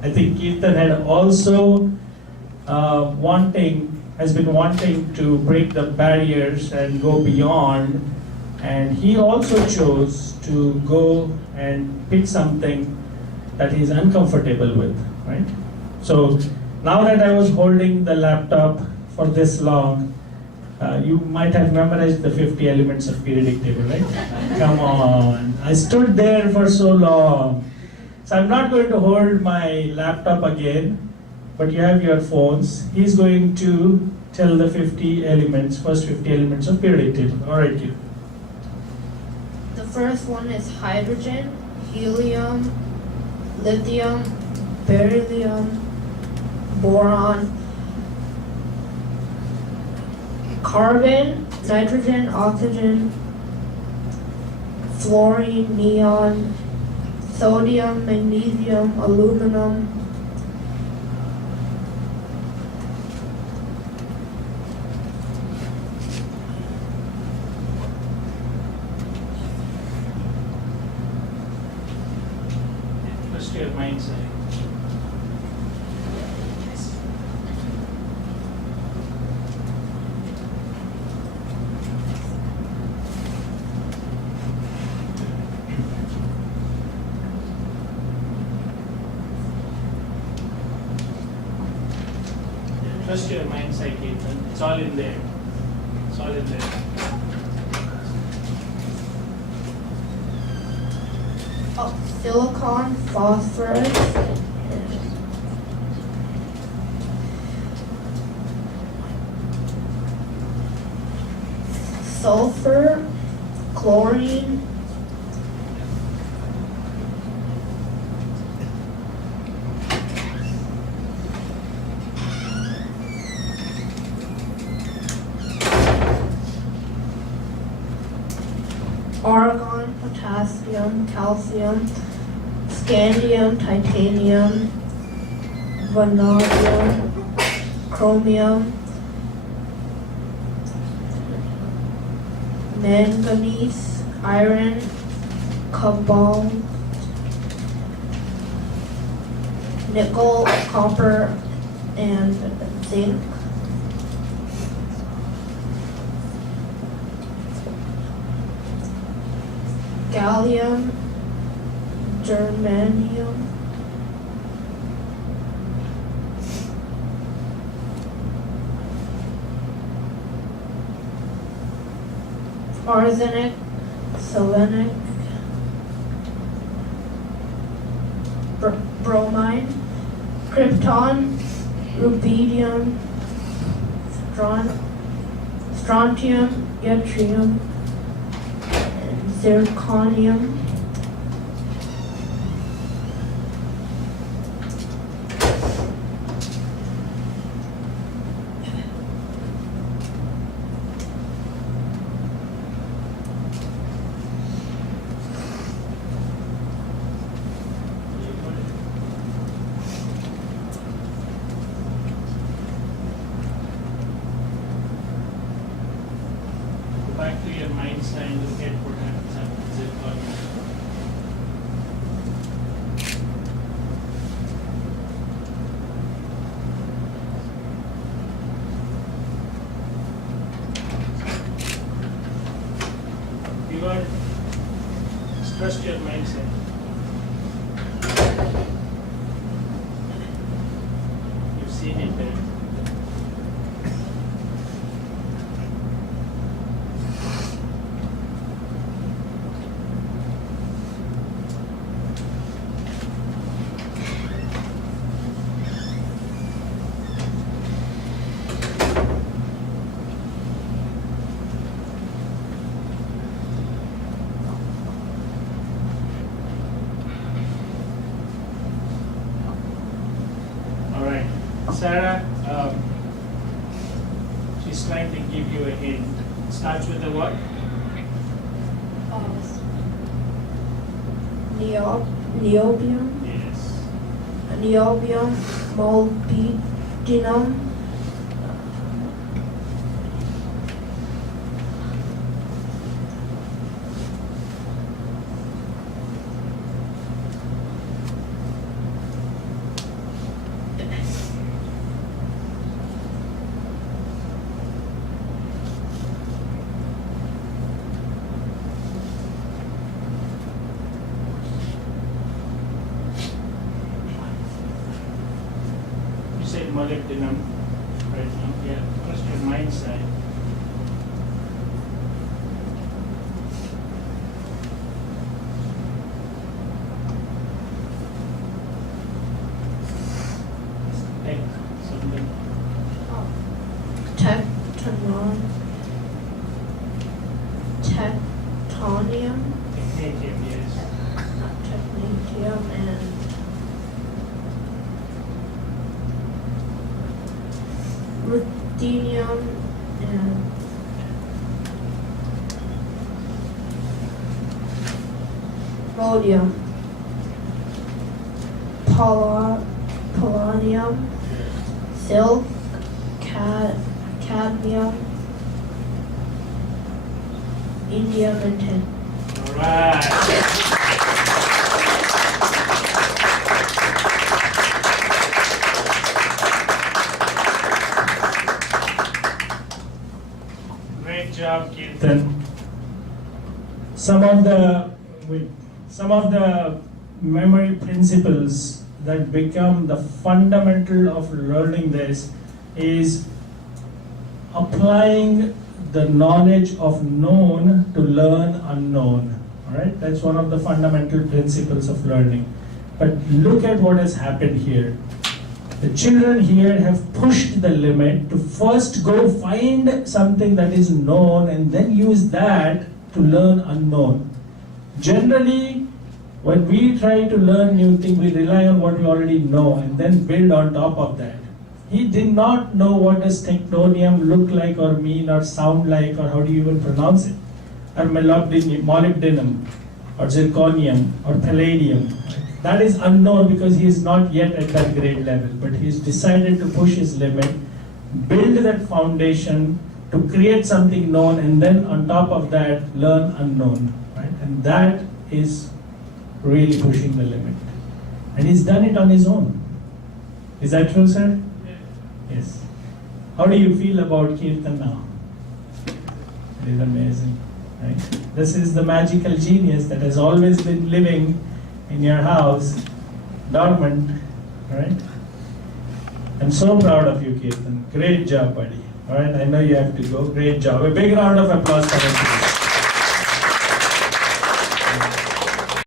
I think Keertan had also has been wanting to break the barriers and go beyond, and he also chose to go and pick something that he's uncomfortable with, right? So now that I was holding the laptop for this long, you might have memorized the 50 elements of periodic table, right? Come on, I stood there for so long. So I'm not going to hold my laptop again, but you have your phones. He's going to tell the 50 elements, first 50 elements of periodic table. All right, kid. The first one is hydrogen, helium, lithium, beryllium, boron, carbon, nitrogen, oxygen, fluorine, neon, sodium, magnesium, aluminum, Trust your mindset. Trust your mindset, Keertan. It's all in there. It's all in there. silicon, phosphorus, sulfur, chlorine, argon, potassium, calcium, scandium, titanium, vanadium, chromium, manganese, iron, cobalt, nickel, copper, and zinc. Gallium, germanium, arsenic, selenic, bromine, krypton, rubidium, strontium, yttrium, and zirconium. Back to your mindset and look at what happens after zircon. You got it. Just trust your mindset. You've seen it there. Sarah, she's trying to give you a hint. Starts with the what? Niobium, Yes. niobium, molybdenum, said molybdenum right now. Yeah, first your mind side. Tech, something. Tectonium, Technetium, yes. not technetium, and ruthenium, and rhodium, polonium, silk, cadmium, indium, and tin. All right. Great job, Kirtan. Some of the memory principles that become the fundamental of learning this is applying the knowledge of known to learn unknown. All right, that's one of the fundamental principles of learning. But look at what has happened here. The children here have pushed the limit to first go find something that is known and then use that to learn unknown. Generally, when we try to learn new things, we rely on what we already know and then build on top of that. He did not know what does technetium look like or mean or sound like or how do you even pronounce it, or molybdenum or zirconium or palladium. That is unknown because he is not yet at that grade level, but he has decided to push his limit, build that foundation to create something known, and then on top of that learn unknown, right? And that is really pushing the limit. And he's done it on his own. Is that true, sir? Yes. How do you feel about Kirtan now? It is amazing, right? This is the magical genius that has always been living in your house, dormant, right? I'm so proud of you, Kirtan. Great job, buddy. All right, I know you have to go. Great job. A big round of applause for him.